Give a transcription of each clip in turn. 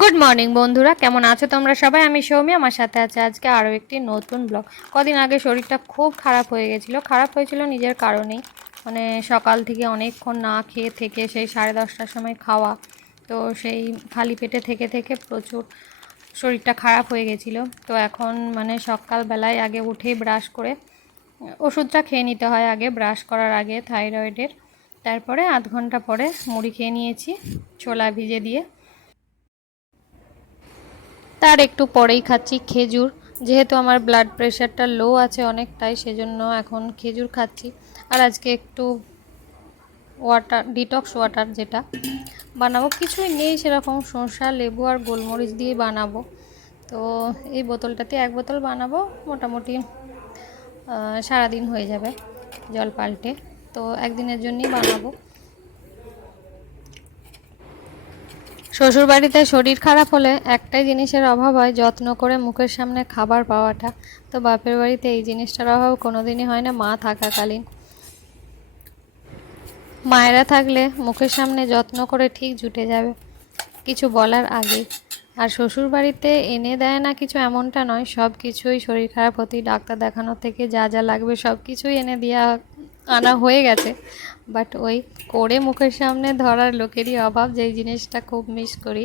Good morning বন্ধুরা। কেমন আছো তোমরা সবাই? আমি সৌমি, আমার সাথে আছে আজকে আরও একটি নতুন ব্লগ। কদিন আগে শরীরটা খুব খারাপ হয়ে গেছিল। খারাপ হয়েছিল নিজের কারণেই। মানে সকাল থেকে অনেকক্ষণ না খেয়ে থেকে সেই সাড়ে দশটার সময় খাওয়া। তো সেই খালি পেটে থেকে থেকে প্রচুর শরীরটা খারাপ হয়ে গেছিল। তো এখন মানে সকালবেলায় আগে উঠেই ব্রাশ করে ওষুধটা খেয়ে নিতে হয় আগে। ব্রাশ করার আগে থাইরয়েডের। তারপরে আধ ঘণ্টা পরে মুড়ি খেয়ে নিয়েছি, ছোলা ভিজে দিয়ে। তার একটু পরেই খাচ্ছি খেজুর। যেহেতু আমার ব্লাড প্রেশারটা লো আছে অনেকটাই, সেজন্য এখন খেজুর খাচ্ছি। আর আজকে একটু ওয়াটার ডিটক্স ওয়াটার যেটা বানাবো। কিছুই নেই, সেরকম শসা লেবু আর গোলমরিচ দিয়ে বানাবো। তো এই বোতলটাতে এক বোতল বানাবো, মোটামুটি সারাদিন হয়ে যাবে জল পাল্টে। তো একদিনের জন্যই বানাবো। শ্বশুরবাড়িতে শরীর খারাপ হলে একটাই জিনিসের অভাব হয়, যত্ন করে মুখের সামনে খাবার পাওয়াটা। তো বাপের বাড়িতে এই জিনিসটার অভাব কোনোদিনই হয় না, মা থাকাকালীন। মায়েরা থাকলে মুখের সামনে যত্ন করে ঠিক জুটে যাবে, কিছু বলার আগে আর শ্বশুর বাড়িতে এনে দেয় না কিছু এমনটা নয় সব কিছুই শরীর খারাপ হতেই ডাক্তার দেখানো থেকে যা যা লাগবে সব কিছুই এনে দেওয়া আনা হয়ে গেছে। বাট ওই করে মুখের সামনে ধরার লোকেরই অভাব, যেই জিনিসটা খুব মিস করি।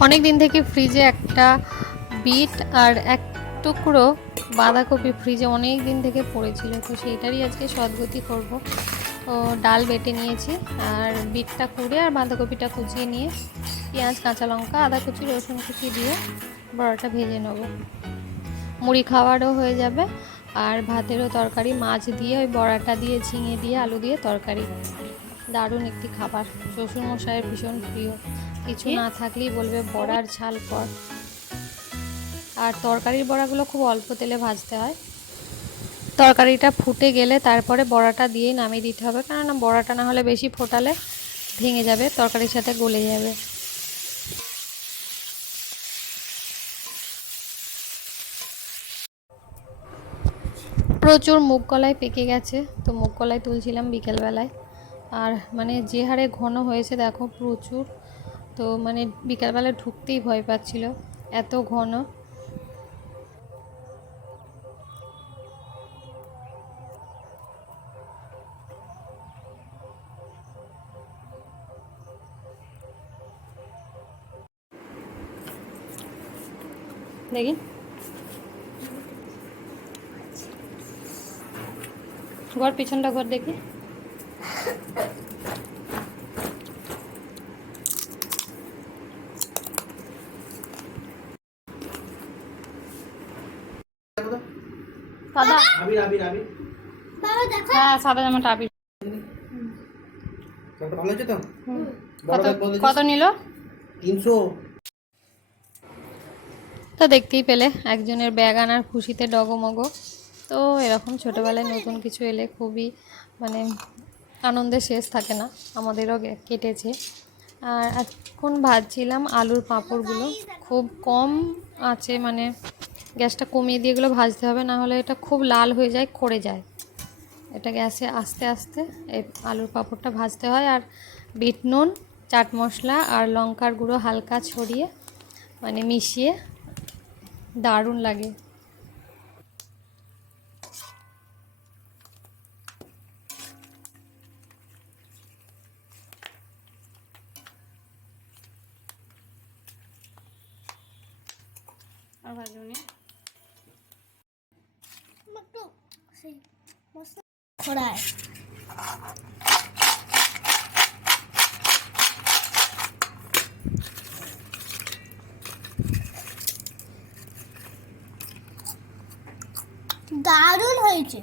অনেক দিন থেকে ফ্রিজে একটা বিট আর এক টুকরো বাঁধাকপি ফ্রিজে অনেক দিন থেকে পড়েছিল। তো সেইটারই আজকে সদ্গতি করব। তো ডাল বেটে নিয়েছি আর বিটটা কুড়ে আর বাঁধাকপিটা কুচিয়ে নিয়ে পেঁয়াজ, কাঁচা লঙ্কা, আদা কুচি, রসুন কুচি দিয়ে বড়াটা ভেজে নেব। মুড়ি খাওয়ারও হয়ে যাবে আর ভাতেরও তরকারি, মাছ দিয়ে ওই বড়াটা দিয়ে, ঝিঙে দিয়ে, আলু দিয়ে তরকারি। দারুণ একটি খাবার। শ্বশুরমশাইয়ের ভীষণ প্রিয়। কিছু না থাকলেই বলবে, বড়ার ঝাল কর। আর তরকারির বড়াগুলো খুব অল্প তেলে ভাজতে হয়। তরকারিটা ফুটে গেলে তারপরে বড়াটা দিয়েই নামিয়ে দিতে হবে, কেননা বড়াটা না হলে বেশি ফোটালে ভেঙে যাবে, তরকারির সাথে গলে যাবে। প্রচুর মুগ কলাই পেকে গেছে, তো মুগ কলাই তুলছিলাম বিকেলবেলায়। আর মানে যে হারে ঘন হয়েছে, দেখো প্রচুর। তো মানে বিকালবেলা ঢুকতেই ভয় পাচ্ছিল এত ঘন। দেখি। ঘর পিছনটা ঘর দেখি। সাদা আবির আবির আবির। হ্যাঁ সাদা জামাটা আবির। ভালো আছে তো? কত কত নিল? তিনশো। তো দেখতেই পেলে একজনের ব্যাগ আনার খুশিতে ডগমগ। তো এরকম ছোটোবেলায় নতুন কিছু এলে খুবই মানে আনন্দের শেষ থাকে না। আমাদেরও কেটেছে। আর এখন ভাজছিলাম আলুর পাঁপড়গুলো। খুব কম আছে মানে গ্যাসটা কমিয়ে দিয়ে এগুলো ভাজতে হবে, না হলে এটা খুব লাল হয়ে যায়, খড়ে যায়। এটা গ্যাসে আস্তে আস্তে এই আলুর পাঁপড়টা ভাজতে হয়, আর বিট নুন, চাট মশলা আর লঙ্কার গুঁড়ো হালকা ছড়িয়ে মানে মিশিয়ে দারুণ লাগে। আর খোড়ায়। দারুণ হয়েছে।